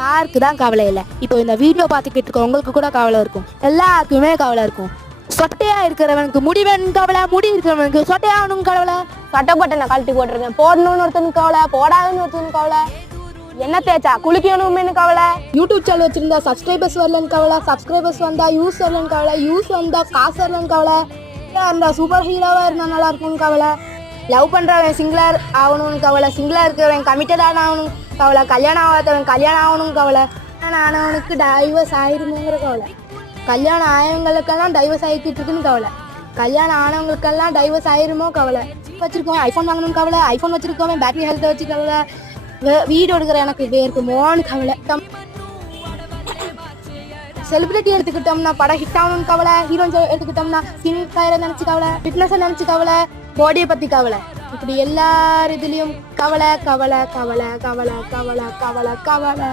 யாருக்கு தான் கவலை இல்லை? இப்போ இந்த வீடியோ பார்த்துக்கிட்டு இருக்க உங்களுக்கு கூட கவலை இருக்கும், எல்லாருக்குமே கவலை இருக்கும். சொட்டையா இருக்கிறவனுக்கு முடி வேணும் கவலை, முடி இருக்கிறவனுக்கு சொட்டையாகணும் கவலை, சட்டை பட்டனை கழட்டி போட்டுருக்கேன் போடணும்னு ஒருத்தனுக்கு கவலை, போடாதுன்னு ஒருத்தனுக்கு கவலை, என்ன தேய்ச்சா குளிக்கணும்னு கவலை, யூடியூப் சேனல் வச்சிருந்தா சப்ஸ்கிரைபர்ஸ் வரலன்னு கவலை, சப்ஸ்கிரைபர்ஸ் வந்தா யூஸ் வரலன்னு கவலை, யூஸ் வந்தா காசு வரலன்னு கவலை, இருந்தா சூப்பர் ஹீரோவா இருந்தா நல்லா இருக்கும்னு கவலை, லவ் பண்றவன் சிங்கிளர் ஆகணும்னு கவலை, சிங்கிளா இருக்கிறவன் கமிட்டடான ஆகணும் கவலை, கல்யாணம் ஆகாதவன் கல்யாணம் ஆகணும் கவலை, கல்யாணம் ஆனவனுக்கு டைவர்ஸ் ஆயிருமேங்கிற கவலை, கல்யாணம் ஆயவங்களுக்கெல்லாம் டைவர்ஸ் ஆகிக்கிட்டு இருக்குன்னு கவலை, கல்யாணம் ஆனவங்களுக்கெல்லாம் டைவர்ஸ் ஆயிருமோ கவலை, வச்சிருக்கவன் ஐஃபோன் வாங்கணும் கவலை, ஐஃபோன் வச்சிருக்கவன் பேட்டரி ஹெல்த்தை வச்சு கவலை, வீடு எடுக்கிற எனக்கு இருக்குமோன்னு கவலை, செலிபிரிட்டி எடுத்துக்கிட்டோம்னா படம் ஹிட் ஆகணும்னு கவலை, ஹீரோயின் எடுத்துக்கிட்டோம்னா ஸ்கின் கேரை நினைச்சு கவலை, ஃபிட்னஸை நினைச்சு கவலை, பாடியை பத்தி கவலை, இப்படி எல்லார் இதுலயும் கவலை கவலை கவலை கவலை கவலை கவலை கவலை.